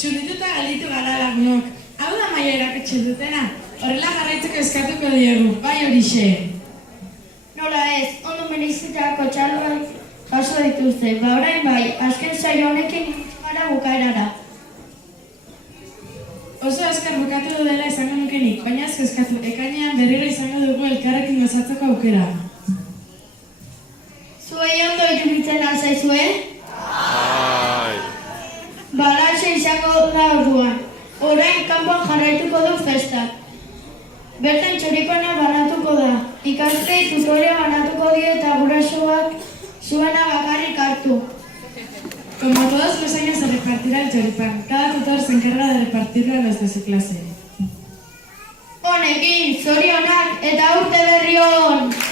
Txundituta galditu gara lagunok. Hau da maila eraketxe dutena. Horrela jarraitzeko eskatuko diegu, bai horixe. Nola ez, ondo merezitako txaloak jaso dituzte. Orain bai, azken saio honekin gara bukaerara. Oso azkar bukatu dela izango nukenik, baina ez kezkatu, ekainean berriro izango dugu elkarrekin gozatzeko aukera. Zuei ondo iruditzen alzaizue? Bai! Balaxe izango da orduan. Orain kanpoan jarraituko du festak. Bertan txoripana banatuko da. Ikaslei tutorea banatuko dio eta gurasoak zuena bakarrik hartu. Como todos los años se repartirá el choripán. Cada tutor se encarga de repartirlo a los de su clase. Honekin, zorionak eta urte berri on!